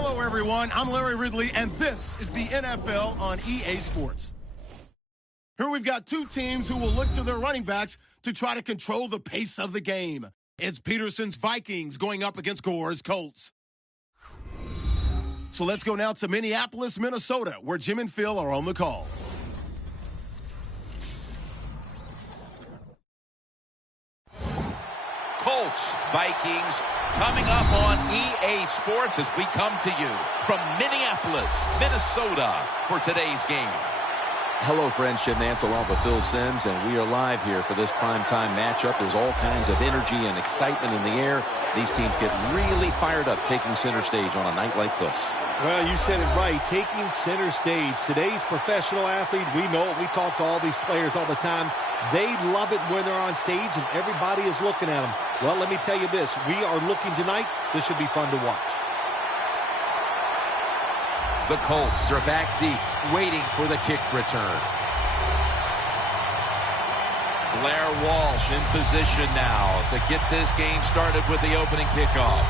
Hello, everyone. I'm Larry Ridley, and this is the NFL on EA Sports. Here we've got two teams who will look to their running backs to try to control the pace of the game. It's Peterson's Vikings going up against Gore's Colts. So let's go now to Minneapolis, Minnesota, where Jim and Phil are on the call. Colts, Vikings, coming up on EA Sports as we come to you from Minneapolis, Minnesota for today's game. Hello, friends. Jim Nance along with Phil Simms, and we are live here for this primetime matchup. There's all kinds of energy and excitement in the air. These teams get really fired up taking center stage on a night like this. Well, you said it right, taking center stage. Today's professional athlete, we know it. We talk to all these players all the time. They love it when they're on stage and everybody is looking at them. Well, let me tell you this. We are looking tonight. This should be fun to watch. The Colts are back deep, waiting for the kick return. Blair Walsh in position now to get this game started with the opening kickoff.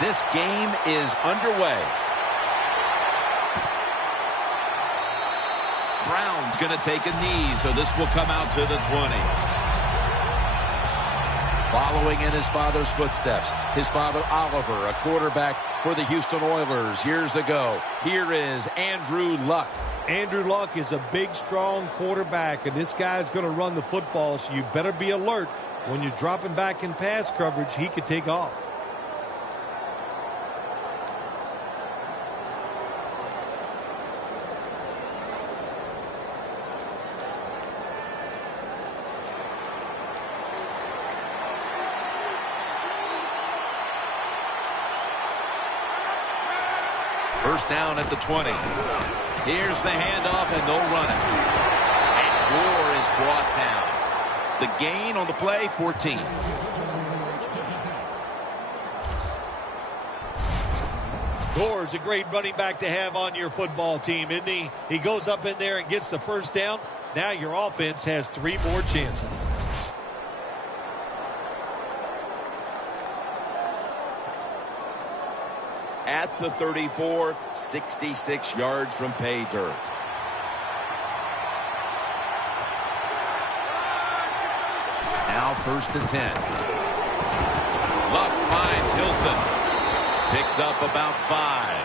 This game is underway. Brown's going to take a knee, so this will come out to the 20. Following in his father's footsteps, his father Oliver, a quarterback for the Houston Oilers, years ago. Here is Andrew Luck. Andrew Luck is a big, strong quarterback, and this guy's going to run the football, so you better be alert. When you're dropping back in pass coverage, he could take off. First down at the 20. Here's the handoff, and they'll run it. And Gore is brought down. The gain on the play, 14. Gore's a great running back to have on your football team, isn't he? He goes up in there and gets the first down. Now your offense has 3 more chances. At the 34, 66 yards from pay dirt. Now 1st and 10. Luck finds Hilton. Picks up about 5.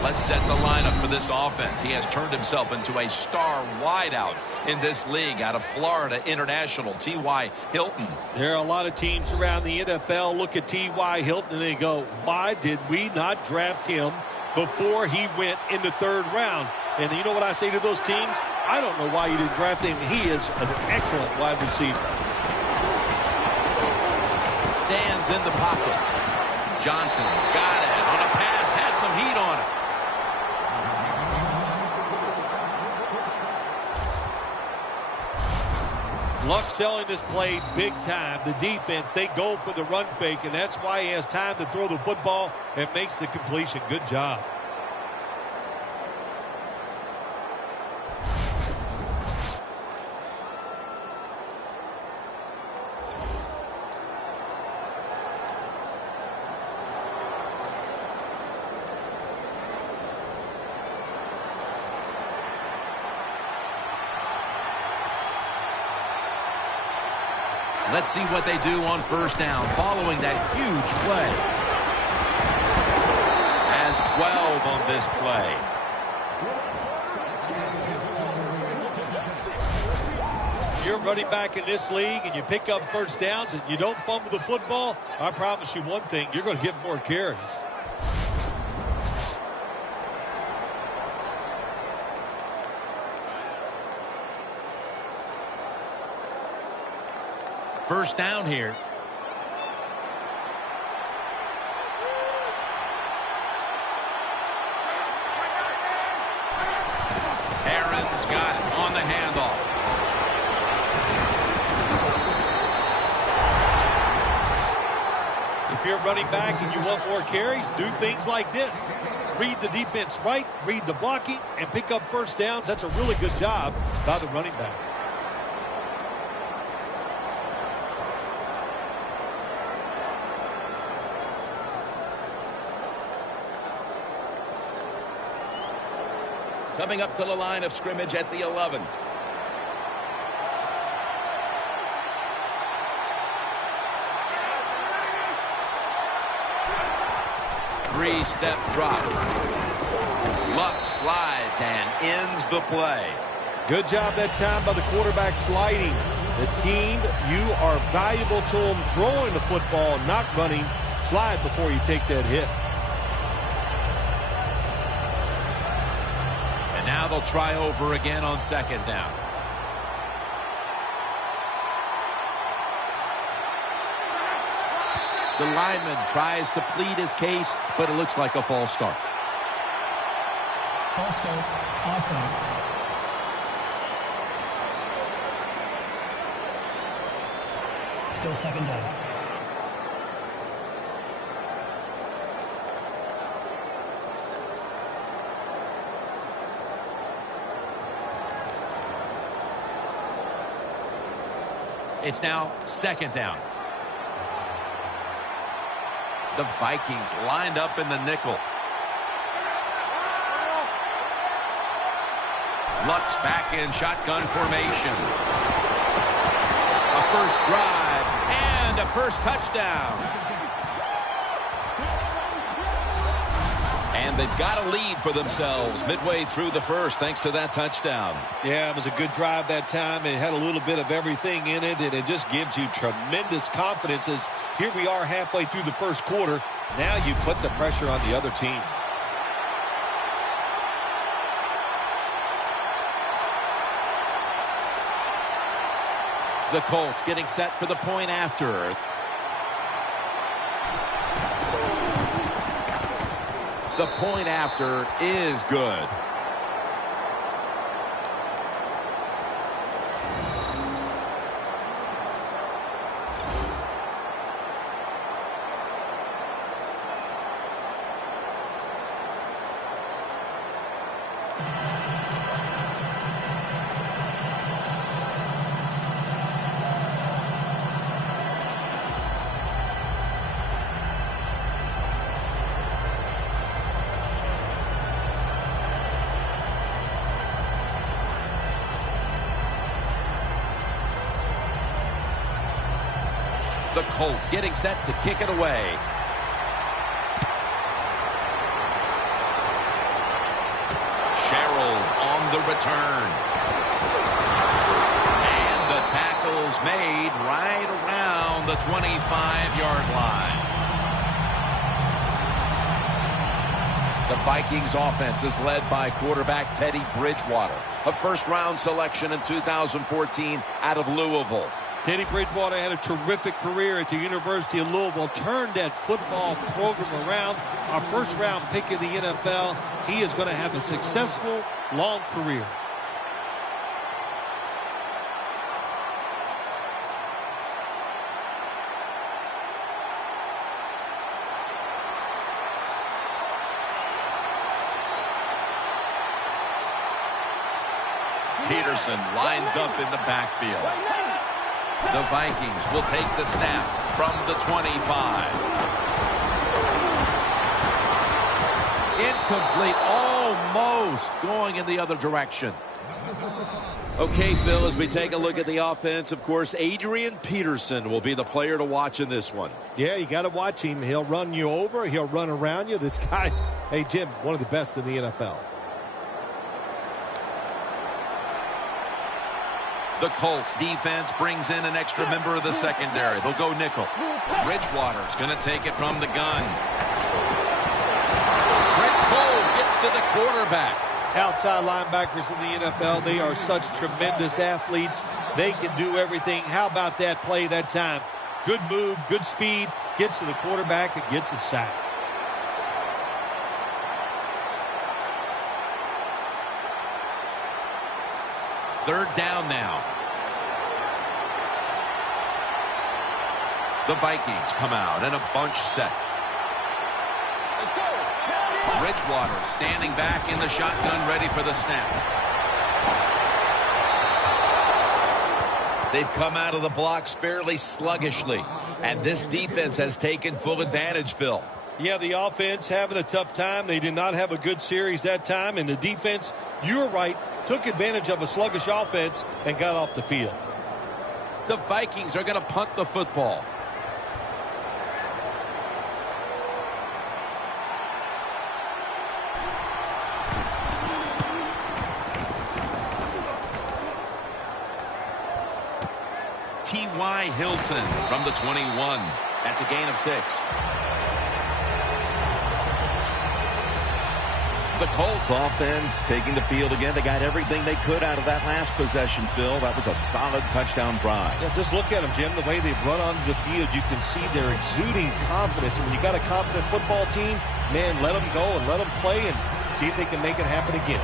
Let's set the lineup for this offense. He has turned himself into a star wideout in this league out of Florida International, T.Y. Hilton. There are a lot of teams around the NFL look at T.Y. Hilton and they go, why did we not draft him before he went in the 3rd round? And you know what I say to those teams? I don't know why you didn't draft him. He is an excellent wide receiver. Stands in the pocket. Johnson's got it on a pass, had some heat on it. Luck selling this play big time. The defense, they go for the run fake, and that's why he has time to throw the football and makes the completion. Good job. Let's see what they do on 1st down following that huge play. Has 12 on this play. You're running back in this league and you pick up 1st downs and you don't fumble the football, I promise you one thing, you're going to get more carries. First down here. Aaron's got it on the handoff. you're a running back and you want more carries, do things like this. Read the defense right, read the blocking, and pick up first downs. That's a really good job by the running back. Coming up to the line of scrimmage at the 11. Three-step drop. Luck slides and ends the play. Good job that time by the quarterback sliding. The team, you are valuable to them throwing the football, not running. Slide before you take that hit. And now they'll try over again on second down. The lineman tries to plead his case, but it looks like a false start. False start, offense. Still second down. It's now second down. The Vikings lined up in the nickel. Luck's back in shotgun formation. A first drive and a first touchdown. And they've got a lead for themselves midway through the first thanks to that touchdown. Yeah, it was a good drive that time. It had a little bit of everything in it, and it just gives you tremendous confidence as here we are halfway through the first quarter. Now you put the pressure on the other team. The Colts getting set for the point after. The point after is good. The Colts getting set to kick it away. Sherrill on the return. And the tackle's made right around the 25-yard line. The Vikings offense is led by quarterback Teddy Bridgewater, a first-round selection in 2014 out of Louisville. Teddy Bridgewater had a terrific career at the University of Louisville, turned that football program around. Our first-round pick in the NFL. He is going to have a successful, long career. Peterson lines up in the backfield. The Vikings will take the snap from the 25. Incomplete, almost going in the other direction. Okay, Phil, as we take a look at the offense, of course, Adrian Peterson will be the player to watch in this one. Yeah, you got to watch him. He'll run you over. He'll run around you. This guy's, hey, Jim, one of the best in the NFL. The Colts defense brings in an extra member of the secondary. They'll go nickel. Bridgewater's going to take it from the gun. Trent Cole gets to the quarterback. Outside linebackers in the NFL, they are such tremendous athletes. They can do everything. How about that play that time? Good move, good speed, gets to the quarterback and gets a sack. Third down now. The Vikings come out in a bunch set. Bridgewater standing back in the shotgun, ready for the snap. They've come out of the blocks fairly sluggishly, and this defense has taken full advantage, Phil. Yeah, the offense having a tough time. They did not have a good series that time, and the defense, you were right, took advantage of a sluggish offense and got off the field. The Vikings are going to punt the football. T.Y. Hilton from the 21. That's a gain of 6. The Colts offense taking the field again. They got everything they could out of that last possession, Phil. That was a solid touchdown drive. Yeah, just look at them, Jim. The way they've run onto the field, you can see they're exuding confidence. And when you got a confident football team, man, let them go and let them play and see if they can make it happen again.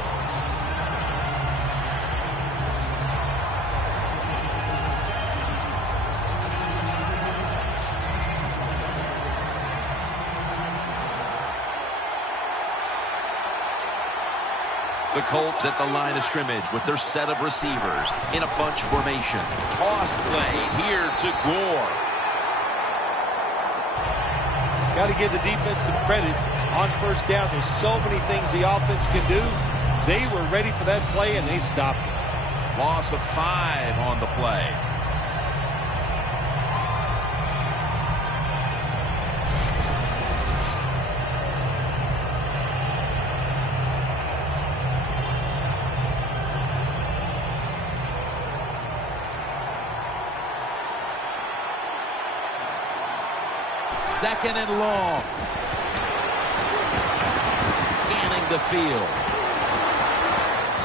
The Colts at the line of scrimmage with their set of receivers in a bunch formation. Toss play here to Gore. Got to give the defense some credit on first down. There's so many things the offense can do. They were ready for that play, and they stopped it. Loss of 5 on the play. Second and long. Scanning the field.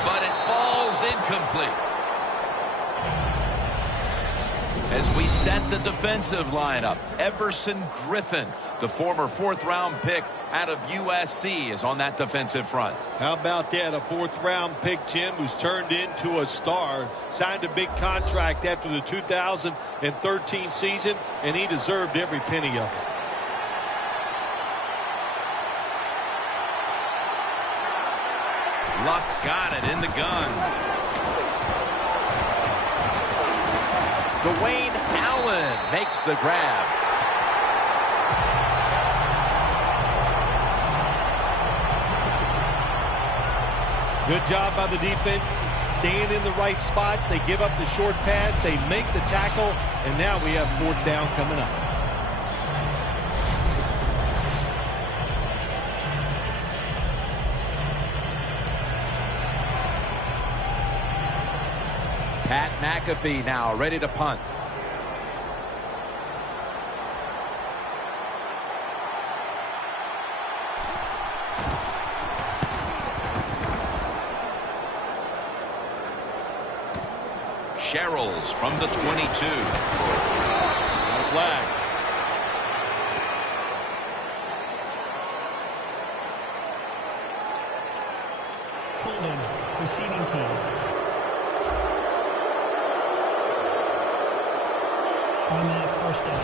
But it falls incomplete. As we set the defensive lineup, Everson Griffin, the former 4th-round pick out of USC, is on that defensive front. How about that? A 4th-round pick, Jim, who's turned into a star. Signed a big contract after the 2013 season, and he deserved every penny of it. Luck's got it in the gun. Dwayne Allen makes the grab. Good job by the defense, staying in the right spots. They give up the short pass, they make the tackle, and now we have 4th down coming up. Pat McAfee now ready to punt. Sherrills from the 22. Got a flag. Holding. Receiving team. Automatic first down.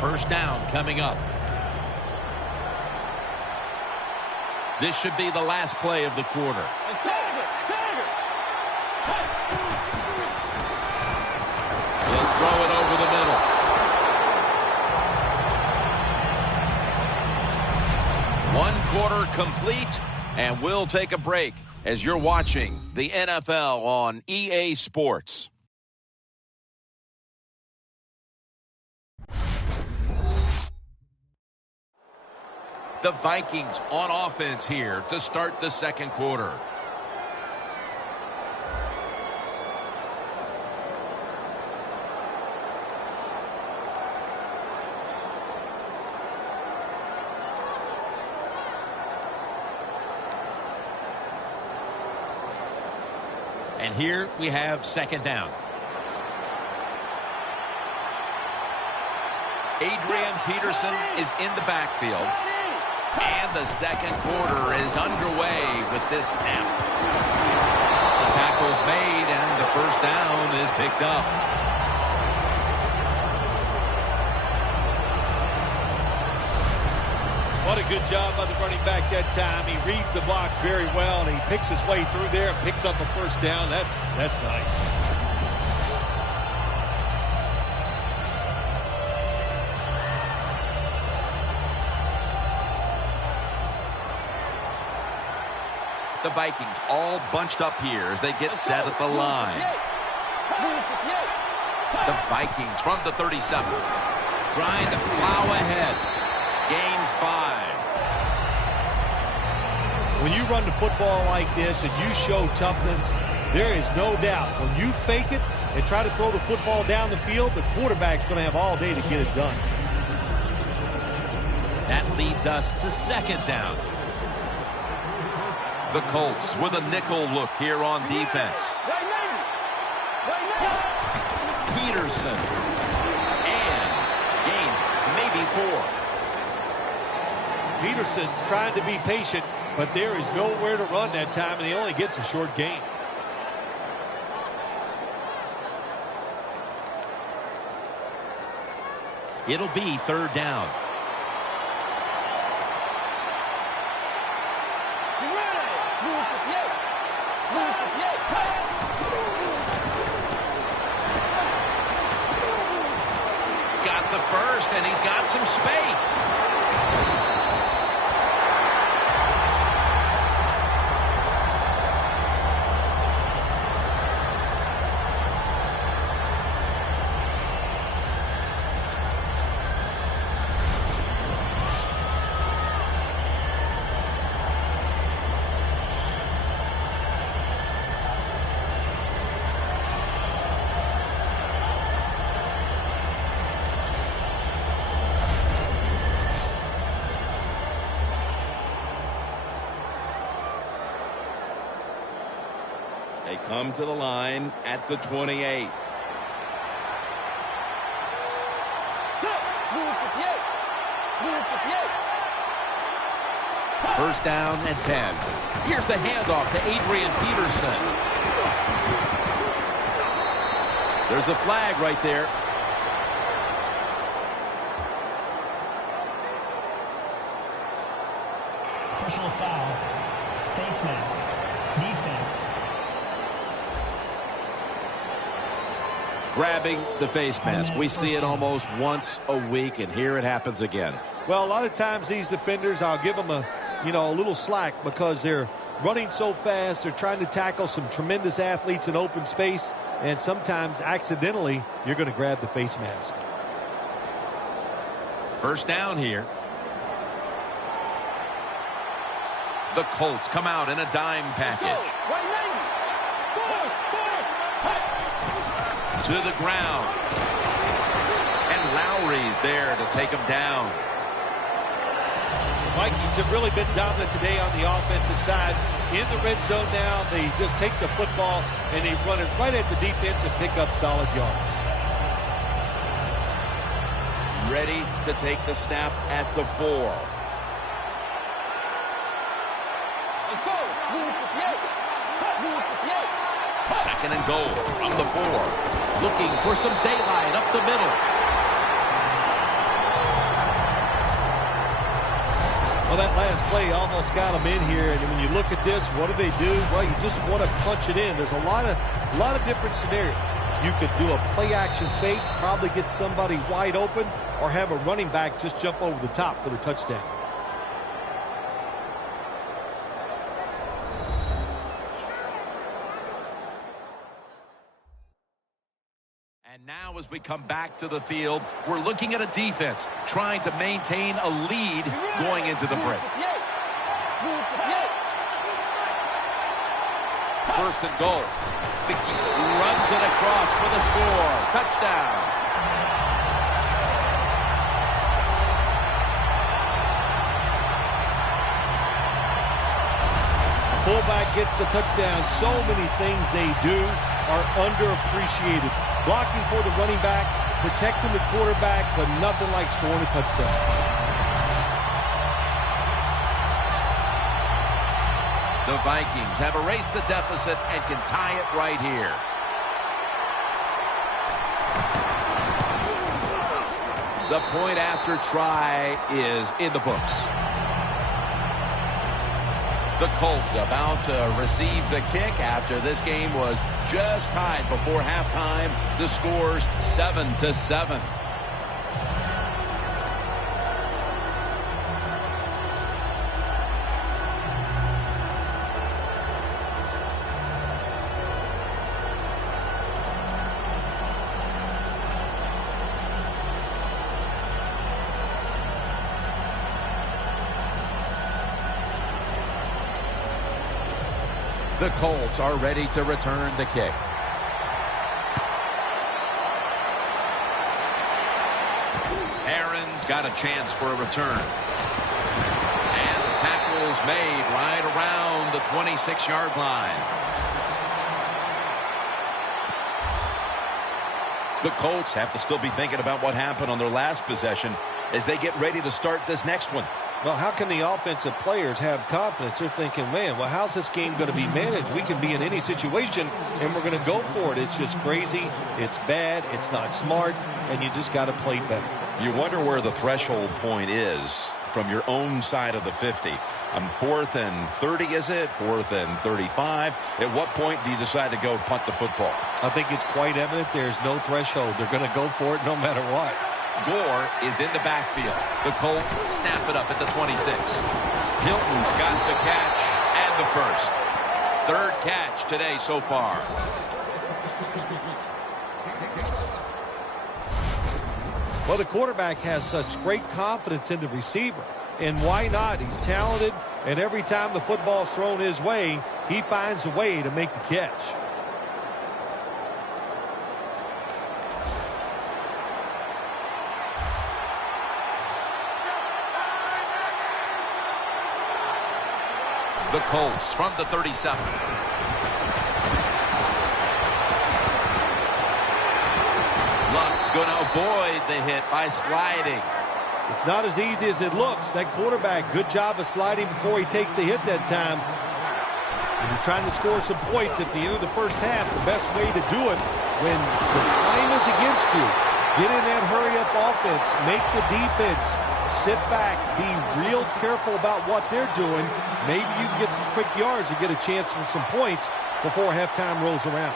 First down coming up. This should be the last play of the quarter. They'll throw it over the middle. One quarter complete, and we'll take a break as you're watching the NFL on EA Sports. The Vikings on offense here to start the second quarter. And here we have second down. Adrian Peterson is in the backfield. And the second quarter is underway with this snap. The tackle's made and the first down is picked up. What a good job by the running back that time. He reads the box very well, and he picks his way through there and picks up a first down. That's nice. The Vikings all bunched up here as they get set at the line. The Vikings from the 37. Trying to plow ahead. Gains 5. When you run the football like this and you show toughness, there is no doubt when you fake it and try to throw the football down the field, the quarterback's going to have all day to get it done. That leads us to second down. The Colts with a nickel look here on defense. Peterson. And gains maybe 4. Peterson's trying to be patient, but there is nowhere to run that time, and he only gets a short gain. It'll be third down. Got the first, and he's got some space. They come to the line at the 28. First down and 10. Here's the handoff to Adrian Peterson. There's a flag right there. Personal foul. Face mask. Defense. Grabbing the face mask. We see it almost once a week, and here it happens again. Well, a lot of times these defenders, I'll give them a little slack because they're running so fast. They're trying to tackle some tremendous athletes in open space, and sometimes accidentally you're going to grab the face mask. First down here. The Colts come out in a dime package. To the ground. And Lowry's there to take him down. Vikings have really been dominant today on the offensive side. In the red zone now, they just take the football and they run it right at the defense and pick up solid yards. Ready to take the snap at the 4. Second and goal from the 4. Looking for some daylight up the middle. Well, that last play almost got them in here, and when you look at this, what do? Well, you just want to punch it in. There's a lot of different scenarios. You could do a play-action fake, probably get somebody wide open, or have a running back just jump over the top for the touchdown. And now as we come back to the field, we're looking at a defense trying to maintain a lead going into the break. First and goal. Runs it across for the score. Touchdown. fullback gets the touchdown. So many things they do are underappreciated. Blocking for the running back, protecting the quarterback, but nothing like scoring a touchdown. The Vikings have erased the deficit and can tie it right here. The point after try is in the books. The Colts about to receive the kick after this game was just tied before halftime. The score's 7-7. The Colts are ready to return the kick. Aaron's got a chance for a return. And the tackle's made right around the 26-yard line. The Colts have to still be thinking about what happened on their last possession as they get ready to start this next one. Well, how can the offensive players have confidence? They're thinking, man, well, how's this game going to be managed? We can be in any situation, and we're going to go for it. It's just crazy. It's bad. It's not smart, and you just got to play better. You wonder where the threshold point is from your own side of the 50. 4th and 30, is it? 4th and 35. At what point do you decide to go punt the football? I think it's quite evident there's no threshold. They're going to go for it no matter what. Gore is in the backfield. The Colts snap it up at the 26. Hilton's got the catch and the first. Third catch today so far. Well, the quarterback has such great confidence in the receiver. And why not? He's talented, and every time the football's thrown his way, he finds a way to make the catch. The Colts from the 37. Luck's going to avoid the hit by sliding. It's not as easy as it looks. That quarterback, good job of sliding before he takes the hit that time. If you're trying to score some points at the end of the first half, the best way to do it when the time is against you, get in that hurry-up offense, make the defense sit back, be real careful about what they're doing. Maybe you can get some quick yards and get a chance for some points before halftime rolls around.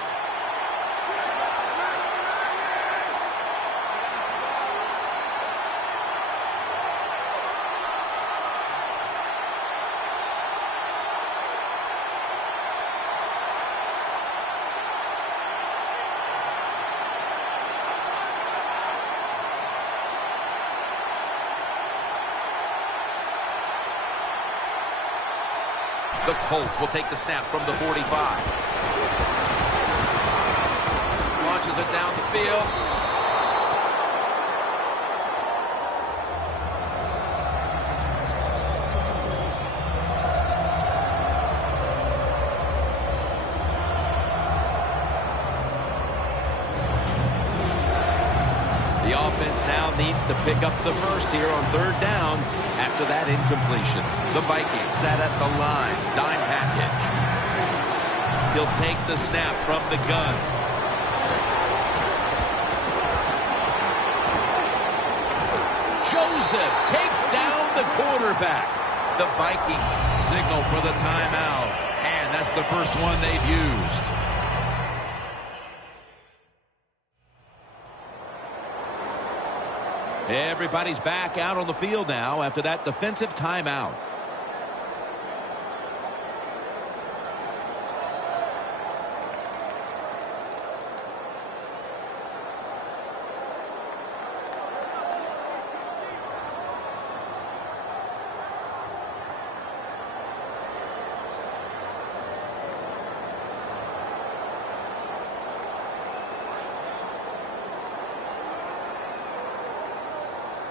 The Colts will take the snap from the 45. Launches it down the field. The offense now needs to pick up the first here on third down after that incompletion. The Vikings sat at the line. Dime package. He'll take the snap from the gun. Joseph takes down the quarterback. The Vikings signal for the timeout. And that's the first one they've used. Everybody's back out on the field now after that defensive timeout.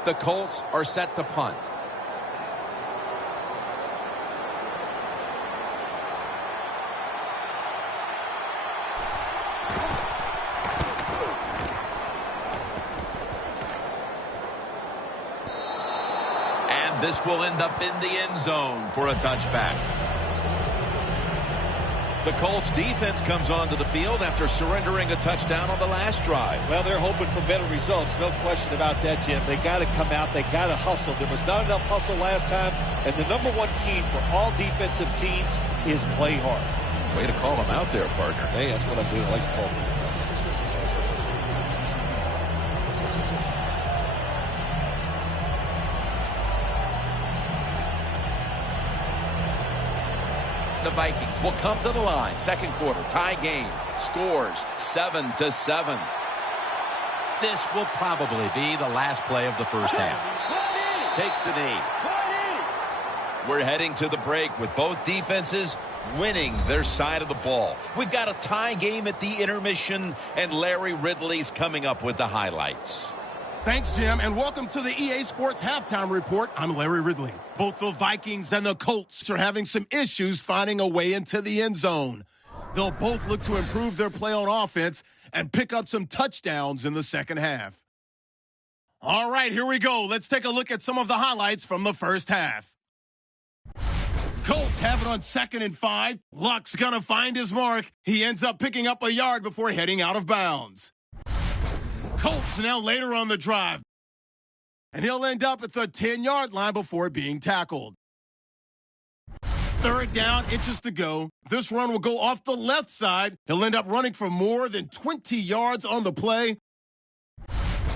The Colts are set to punt. This will end up in the end zone for a touchback. The Colts defense comes onto the field after surrendering a touchdown on the last drive. Well, they're hoping for better results. No question about that, Jim. They got to come out. They got to hustle. There was not enough hustle last time. And the number one key for all defensive teams is play hard. Way to call them out there, partner. Hey, that's what I'm doing. I like to call them. The Vikings will come to the line. Second quarter, tie game. Scores 7-7. This will probably be the last play of the first half. Takes the knee. We're heading to the break with both defenses winning their side of the ball. We've got a tie game at the intermission, and Larry Ridley's coming up with the highlights. Thanks, Jim, and welcome to the EA Sports Halftime Report. I'm Larry Ridley. Both the Vikings and the Colts are having some issues finding a way into the end zone. They'll both look to improve their play on offense and pick up some touchdowns in the second half. All right, here we go. Let's take a look at some of the highlights from the first half. Colts have it on 2nd and 5. Luck's going to find his mark. He ends up picking up a yard before heading out of bounds. Colts now later on the drive. And he'll end up at the 10-yard line before being tackled. 3rd down, inches to go. This run will go off the left side. He'll end up running for more than 20 yards on the play.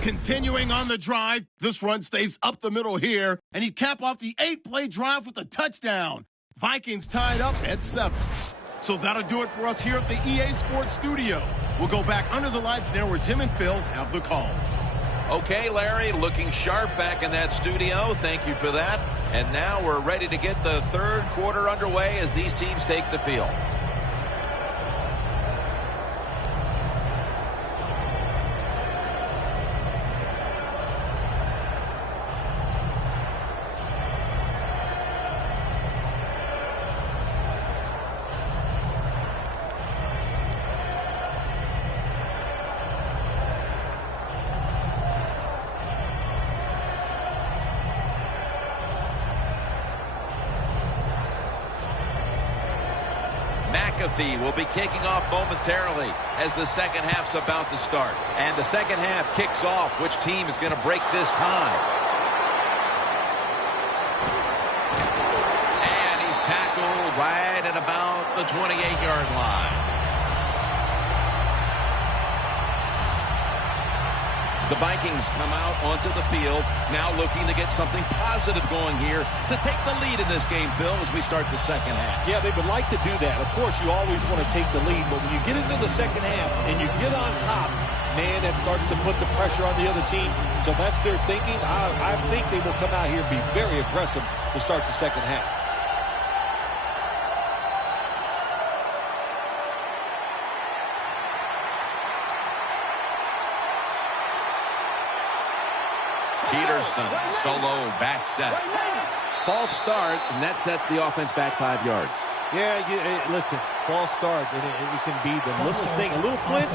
Continuing on the drive, this run stays up the middle here, and he cap off the 8-play drive with a touchdown. Vikings tied up at 7. So that'll do it for us here at the EA Sports Studio. We'll go back under the lights now where Jim and Phil have the call. Okay, Larry, looking sharp back in that studio. Thank you for that. And now we're ready to get the third quarter underway as these teams take the field. Will be kicking off momentarily as the second half's about to start. And the second half kicks off. Which team is going to break this time? And he's tackled right at about the 28-yard line. The Vikings come out onto the field, now looking to get something positive going here to take the lead in this game, Phil, as we start the second half. Yeah, they would like to do that. Of course, you always want to take the lead, but when you get into the second half and you get on top, man, that starts to put the pressure on the other team. So that's their thinking. I think they will come out here and be very aggressive to start the second half. Peterson, solo, back set. False start, and that sets the offense back 5 yards. Yeah, listen, false start, and it can be the littlest thing. A little flinch,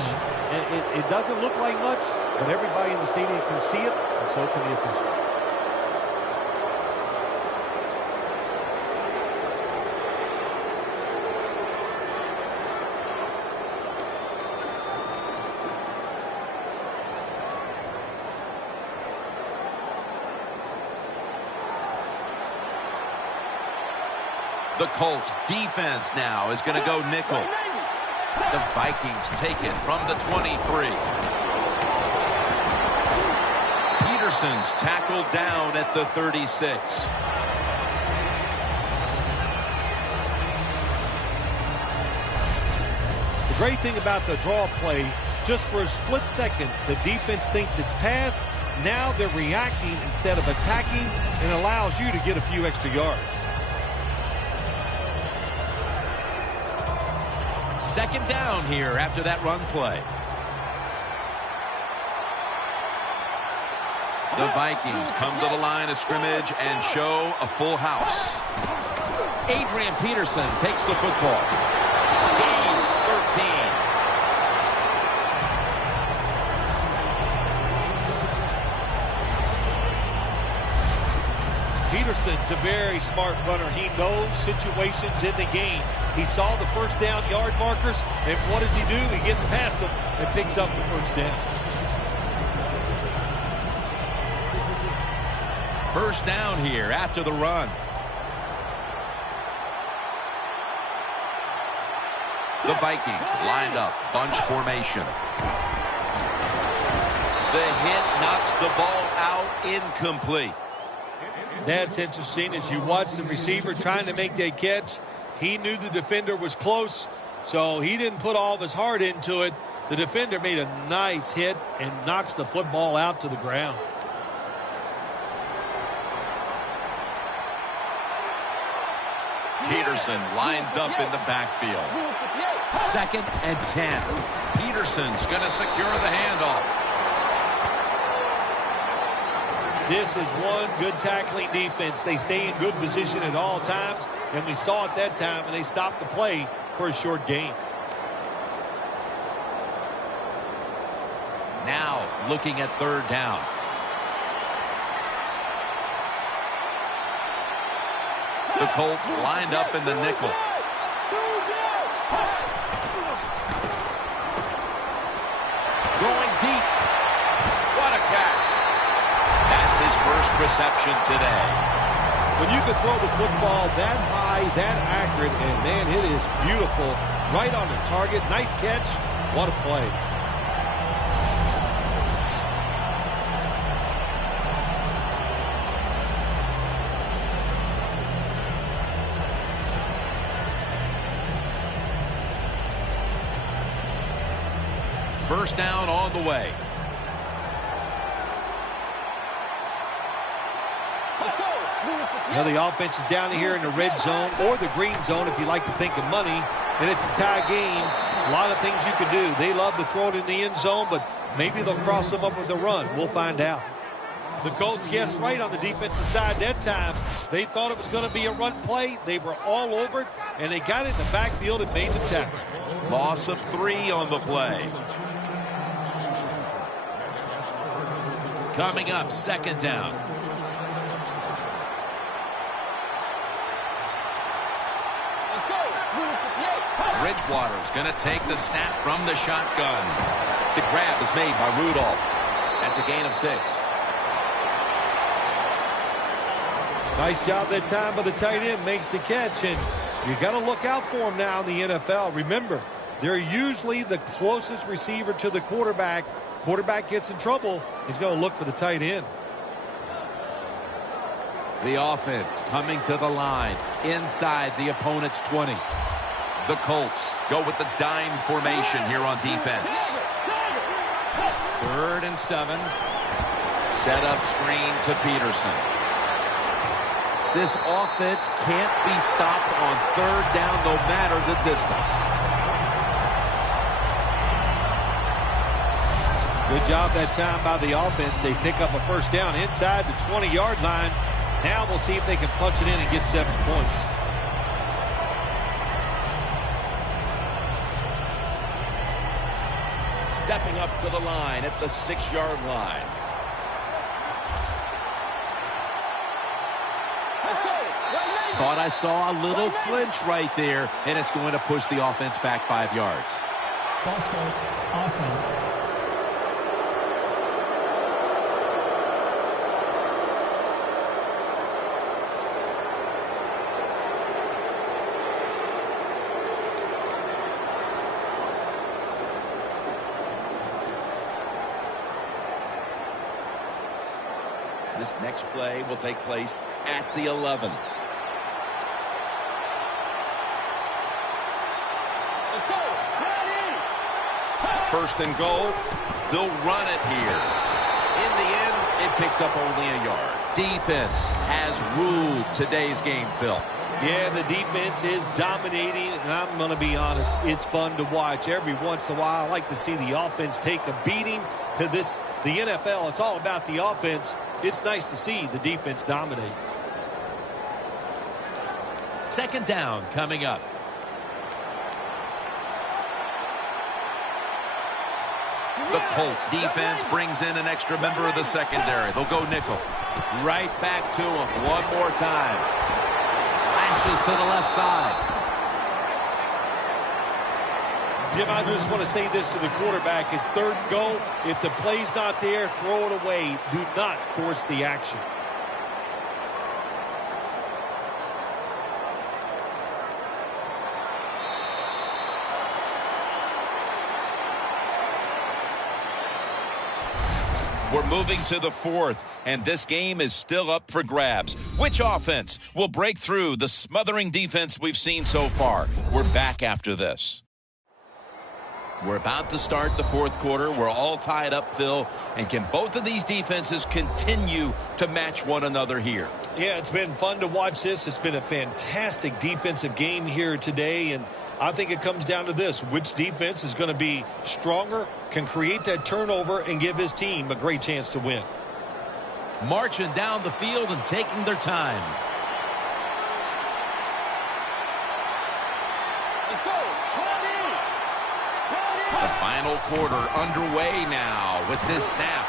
it doesn't look like much, but everybody in the stadium can see it, and so can the official. The Colts defense now is going to go nickel. The Vikings take it from the 23. Peterson's tackled down at the 36. The great thing about the draw play, just for a split second, the defense thinks it's pass. Now they're reacting instead of attacking, and allows you to get a few extra yards. Second down here after that run play. The Vikings come to the line of scrimmage and show a full house. Adrian Peterson takes the football. Gains 13. Peterson's a very smart runner. He knows situations in the game. He saw the first down yard markers, and what does he do? He gets past them and picks up the first down. First down here after the run. The Vikings lined up, bunch formation. The hit knocks the ball out, incomplete. That's interesting. As you watch the receiver trying to make that catch, he knew the defender was close, so he didn't put all of his heart into it. The defender made a nice hit and knocks the football out to the ground. Peterson lines up in the backfield. 2nd and 10. Peterson's going to secure the handoff. This is one good tackling defense. They stay in good position at all times, and we saw it that time, and they stopped the play for a short gain. Now looking at 3rd down. The Colts lined up in the nickel. Going deep. What a catch. That's his first reception today. When you can throw the football that high, that accurate, and man, it is beautiful. Right on the target. Nice catch. What a play. First down on the way. Now the offense is down here in the red zone or the green zone if you like to think of money, and it's a tie game. A lot of things you can do. They love to throw it in the end zone, but maybe they'll cross them up with a run. We'll find out. The Colts guessed right on the defensive side that time. They thought it was going to be a run play. They were all over it, and they got it in the backfield and made the tackle. Loss of 3 on the play. Coming up, 2nd down. Bridgewater's going to take the snap from the shotgun. The grab is made by Rudolph. That's a gain of 6. Nice job that time by the tight end. Makes the catch, and you got to look out for him now in the NFL. Remember, they're usually the closest receiver to the quarterback. Quarterback gets in trouble, he's going to look for the tight end. The offense coming to the line inside the opponent's 20. The Colts go with the dime formation here on defense. 3rd and 7. Set up screen to Peterson. This offense can't be stopped on 3rd down no matter the distance. Good job that time by the offense. They pick up a first down inside the 20-yard line. Now we'll see if they can punch it in and get 7 points. Stepping up to the line at the 6-yard line. Thought I saw a little flinch right there, and it's going to push the offense back 5 yards. False start, offense. This next play will take place at the 11. First and goal. They'll run it here. In the end, it picks up only a yard. Defense has ruled today's game, Phil. Yeah, the defense is dominating, and I'm going to be honest, it's fun to watch. Every once in a while, I like to see the offense take a beating. The NFL, it's all about the offense. It's nice to see the defense dominate. 2nd down coming up. The Colts defense brings in an extra member of the secondary. They'll go nickel. Right back to him one more time. Slashes to the left side. Jim, I just want to say this to the quarterback. It's 3rd and goal. If the play's not there, throw it away. Do not force the action. We're moving to the 4th, and this game is still up for grabs. Which offense will break through the smothering defense we've seen so far? We're back after this. We're about to start the 4th quarter. We're all tied up, Phil. And can both of these defenses continue to match one another here? Yeah, it's been fun to watch this. It's been a fantastic defensive game here today. And I think it comes down to this. Which defense is going to be stronger, can create that turnover, and give his team a great chance to win. Marching down the field and taking their time. The final quarter underway now with this snap.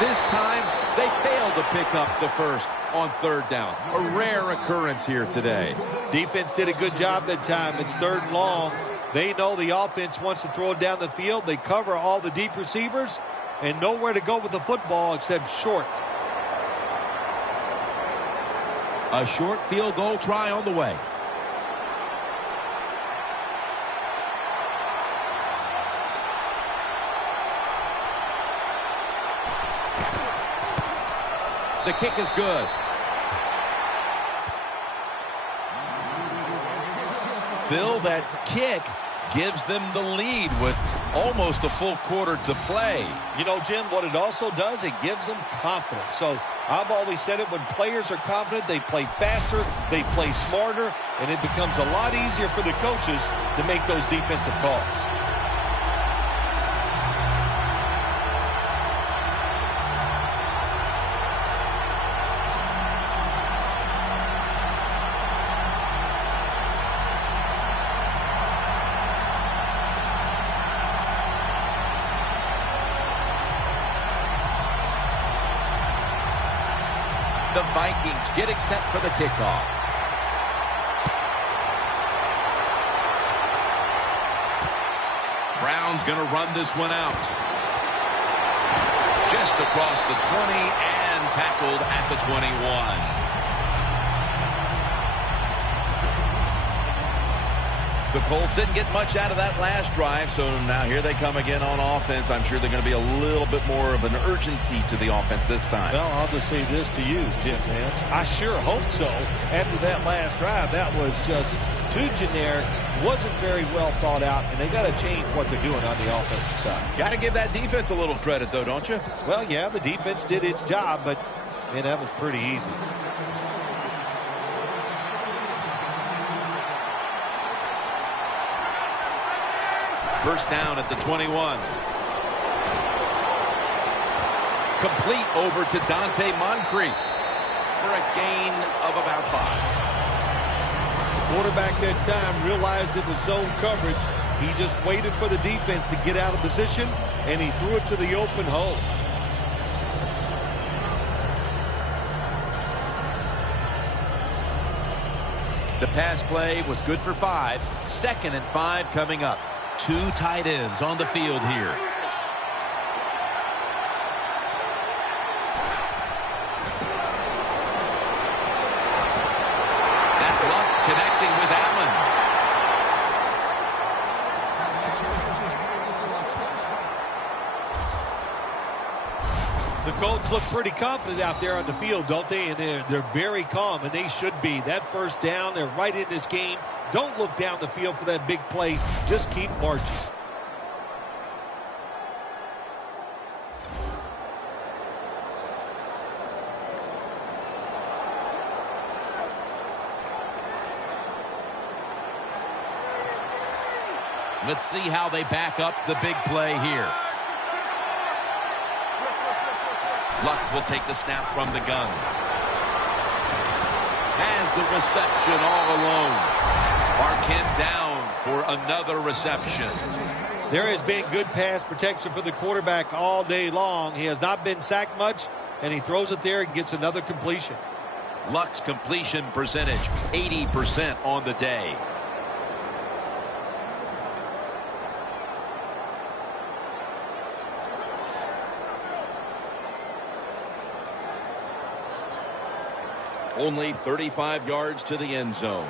This time, they failed to pick up the first on 3rd down. A rare occurrence here today. Defense did a good job that time. It's 3rd and long. They know the offense wants to throw it down the field. They cover all the deep receivers and nowhere to go with the football except short. A short field goal try on the way. The kick is good. Phil, that kick gives them the lead with almost a full quarter to play. You know, Jim, what it also does, it gives them confidence. So I've always said it, when players are confident, they play faster, they play smarter, and it becomes a lot easier for the coaches to make those defensive calls. The Vikings getting set for the kickoff. Brown's going to run this one out. Just across the 20 and tackled at the 21. The Colts didn't get much out of that last drive, so now here they come again on offense. I'm sure they're going to be a little bit more of an urgency to the offense this time. Well, I'll just say this to you, Jim Nance. I sure hope so. After that last drive, that was just too generic, wasn't very well thought out, and they got to change what they're doing on the offensive side. Got to give that defense a little credit, though, don't you? Well, yeah, the defense did its job, but man, that was pretty easy. First down at the 21. Complete over to Dante Moncrief for a gain of about 5. The quarterback that time realized it was zone coverage. He just waited for the defense to get out of position, and he threw it to the open hole. The pass play was good for 5. 2nd and 5 coming up. 2 tight ends on the field here. That's Luck connecting with Allen. The Colts look pretty confident out there on the field, don't they? And they're very calm, and they should be. That first down, they're right in this game. Don't look down the field for that big play. Just keep marching. Let's see how they back up the big play here. Luck will take the snap from the gun. Has the reception all alone. Marquette down for another reception. there has been good pass protection for the quarterback all day long. He has not been sacked much, and he throws it there and gets another completion. Luck's completion percentage, 80% on the day. Only 35 yards to the end zone.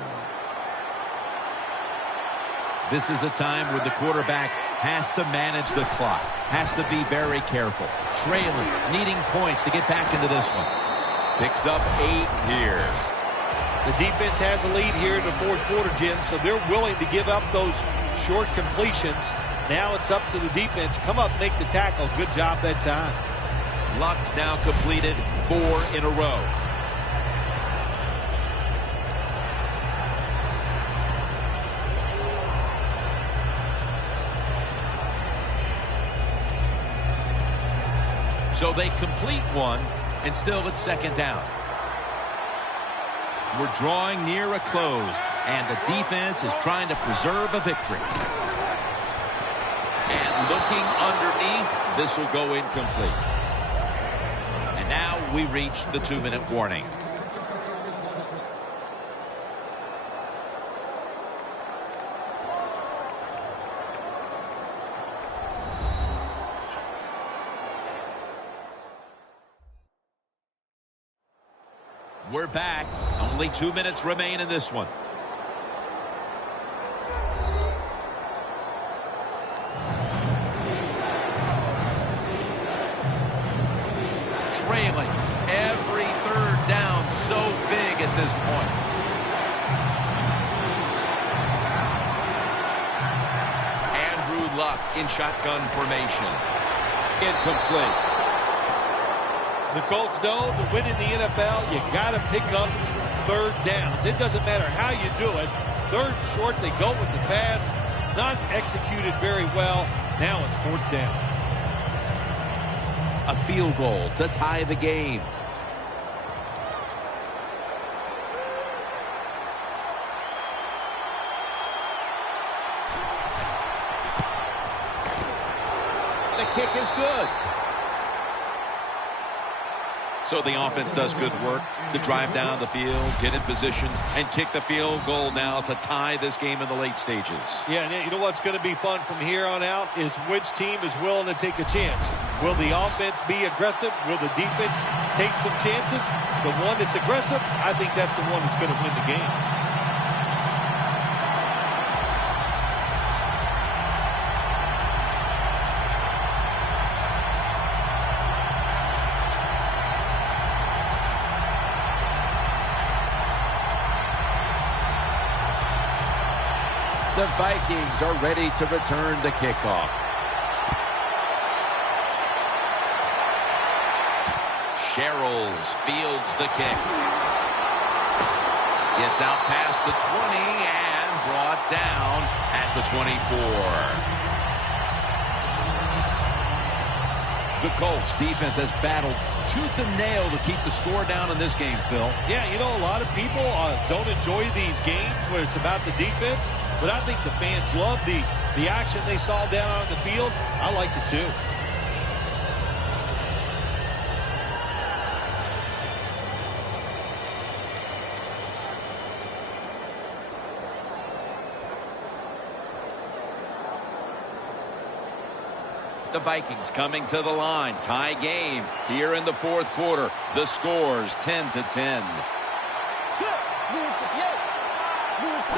This is a time when the quarterback has to manage the clock, has to be very careful. Trailing, needing points to get back into this one. Picks up 8 here. The defense has a lead here in the fourth quarter, Jim, so they're willing to give up those short completions. Now it's up to the defense. Come up, make the tackle. Good job that time. Luck's now completed 4 in a row. So they complete one, and still it's second down. We're drawing near a close, and the defense is trying to preserve a victory. And looking underneath, this will go incomplete. And now we reach the 2-minute warning. We're back. Only 2 minutes remain in this one. Trailing. Every third down so big at this point. Andrew Luck in shotgun formation. Incomplete. The Colts know to win in the NFL, you got to pick up third downs. It doesn't matter how you do it. Third and short, they go with the pass. Not executed very well. Now it's fourth down. A field goal to tie the game. The kick is good. So the offense does good work to drive down the field, get in position, and kick the field goal now to tie this game in the late stages. Yeah, and you know what's going to be fun from here on out is which team is willing to take a chance. Will the offense be aggressive? Will the defense take some chances? The one that's aggressive, I think that's the one that's going to win the game. The Vikings are ready to return the kickoff. Sherrills fields the kick. Gets out past the 20 and brought down at the 24. The Colts defense has battled tooth and nail to keep the score down in this game, Phil. Yeah, you know, a lot of people don't enjoy these games where it's about the defense, but I think the fans love the action they saw down on the field. I liked it too. The Vikings coming to the line. Tie game here in the fourth quarter. The score's 10-10.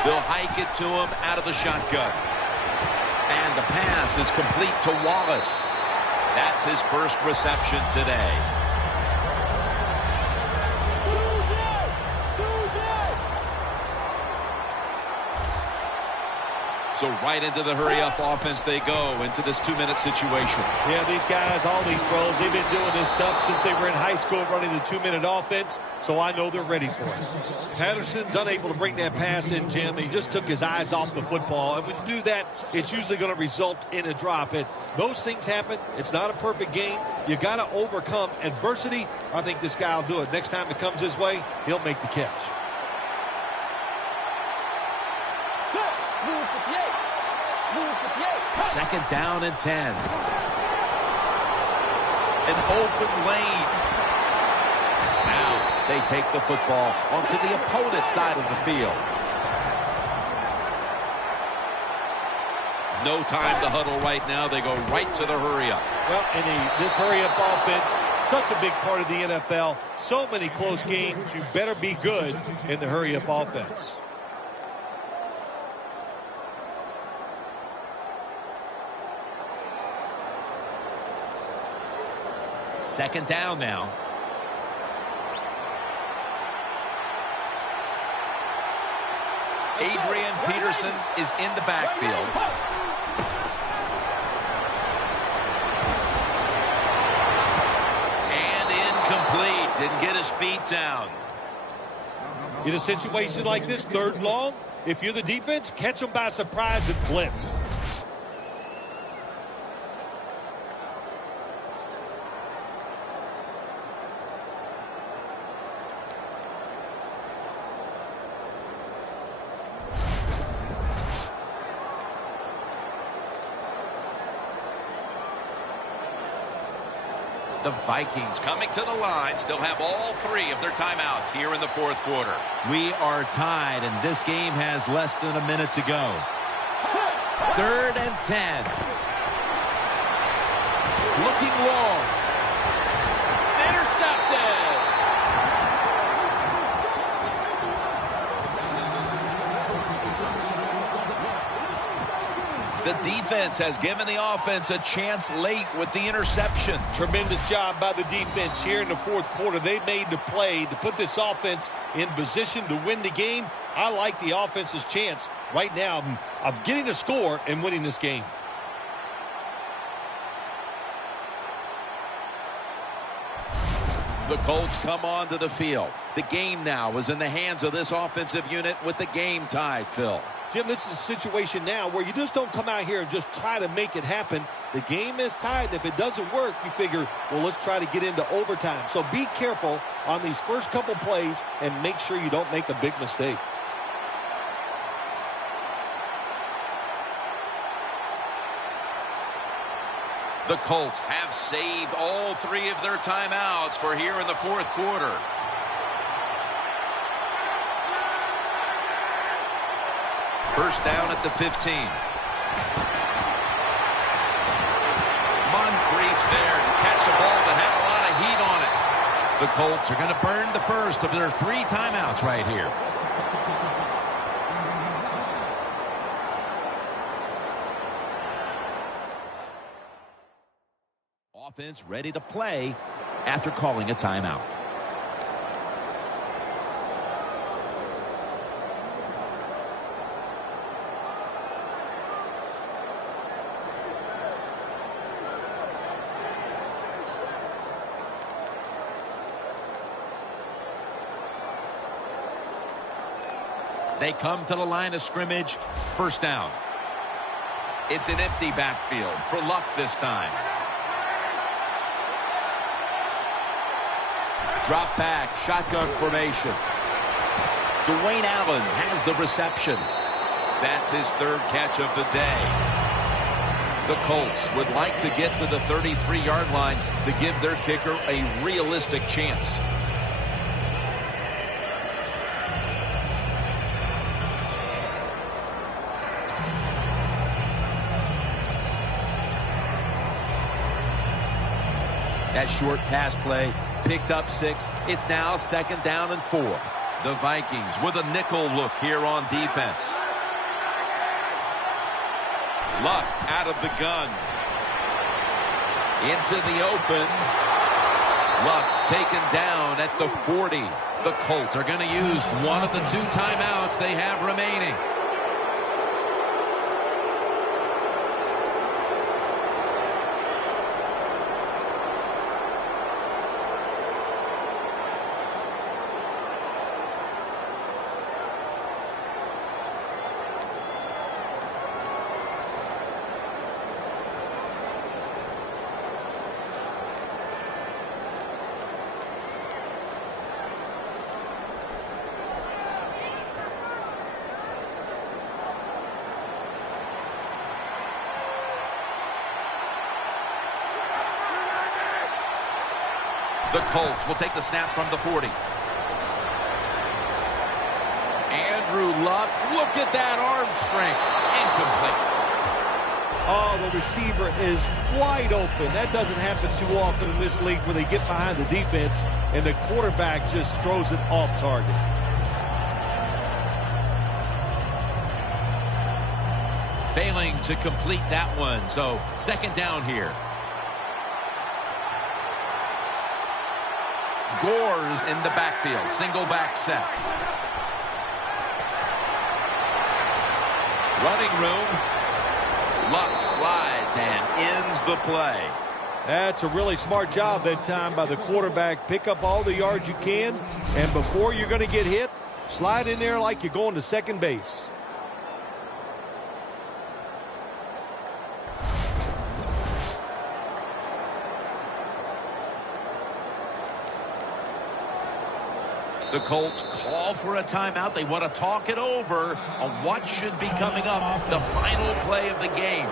They'll hike it to him out of the shotgun. And the pass is complete to Wallace. That's his first reception today. So right into the hurry-up offense they go into this 2-minute situation. Yeah, these guys, all these pros, they've been doing this stuff since they were in high school running the 2-minute offense, so I know they're ready for it. Patterson's unable to bring that pass in, Jim. He just took his eyes off the football, and when you do that, it's usually going to result in a drop. And those things happen. It's not a perfect game. You got to overcome adversity. I think this guy will do it. Next time it comes his way, he'll make the catch. Second down and 10. An open lane. Now they take the football onto the opponent's side of the field. No time to huddle right now. They go right to the hurry-up. Well, and this hurry-up offense, such a big part of the NFL. So many close games. You better be good in the hurry-up offense. Second down now. Adrian Peterson is in the backfield. And incomplete. Didn't get his feet down. In a situation like this, third and long, if you're the defense, catch them by surprise and blitz. The Vikings coming to the line still have all 3 of their timeouts here in the fourth quarter. We are tied, and this game has less than a minute to go. Third and 10. Looking long. Intercepted. The defense has given the offense a chance late with the interception. Tremendous job by the defense here in the fourth quarter. They made the play to put this offense in position to win the game. I like the offense's chance right now of getting a score and winning this game. The Colts come onto the field. The game now is in the hands of this offensive unit with the game tied, Phil. Jim, this is a situation now where you just don't come out here and just try to make it happen. The game is tied, and if it doesn't work, you figure, well, let's try to get into overtime. So be careful on these first couple plays and make sure you don't make a big mistake. The Colts have saved all 3 of their timeouts for here in the fourth quarter. First down at the 15. Moncrief's there to catch a ball that had a lot of heat on it. The Colts are going to burn the first of their 3 timeouts right here. Offense ready to play after calling a timeout. They come to the line of scrimmage. First down. It's an empty backfield for Luck this time. Drop back, shotgun formation. Dwayne Allen has the reception. That's his 3rd catch of the day. The Colts would like to get to the 33-yard line to give their kicker a realistic chance. That short pass play picked up 6. It's now second down and 4. The Vikings with a nickel look here on defense. Luck out of the gun. Into the open. Luck's taken down at the 40. The Colts are going to use one of the 2 timeouts they have remaining. The Colts will take the snap from the 40. Andrew Luck, look at that arm strength. Incomplete. Oh, the receiver is wide open. That doesn't happen too often in this league where they get behind the defense and the quarterback just throws it off target. Failing to complete that one, so second down here. Gore's in the backfield, single back set. Running room. Luck slides and ends the play. That's a really smart job that time by the quarterback. Pick up all the yards you can, and before you're going to get hit, slide in there like you're going to second base. The Colts call for a timeout. They want to talk it over on what should be coming up, the final play of the game.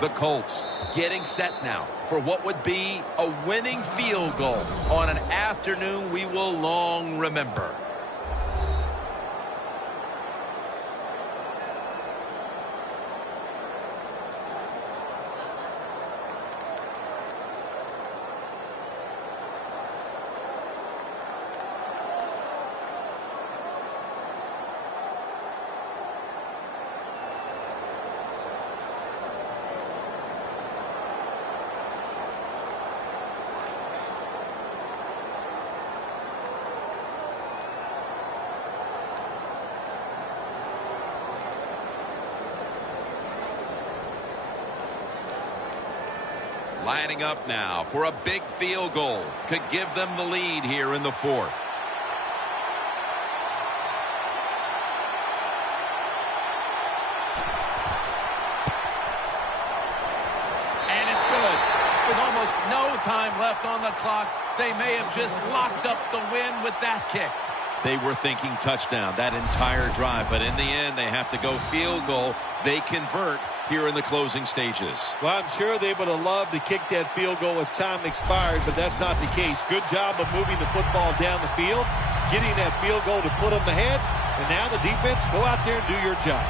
The Colts getting set now for what would be a winning field goal on an afternoon we will long remember. Lining up now for a big field goal. Could give them the lead here in the fourth. And it's good. With almost no time left on the clock, they may have just locked up the win with that kick. They were thinking touchdown that entire drive, but in the end, they have to go field goal. They convert here in the closing stages. Well, I'm sure they would have loved to kick that field goal as time expired, but that's not the case. Good job of moving the football down the field, getting that field goal to put them ahead, and now the defense, go out there and do your job.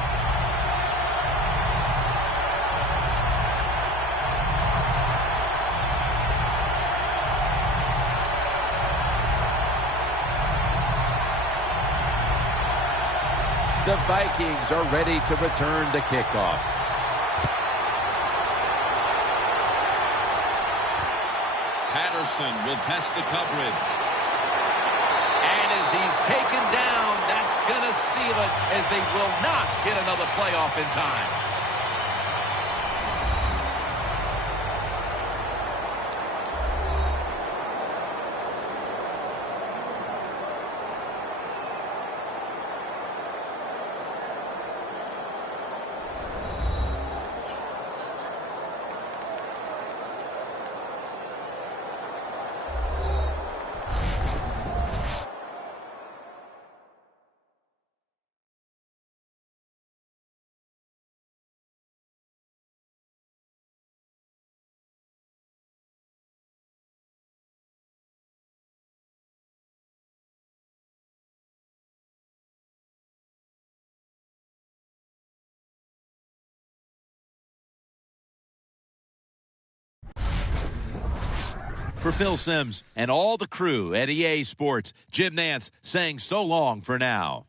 The Vikings are ready to return the kickoff. Patterson will test the coverage. And as he's taken down, that's going to seal it as they will not get another playoff in time. For Phil Simms and all the crew at EA Sports, Jim Nantz saying so long for now.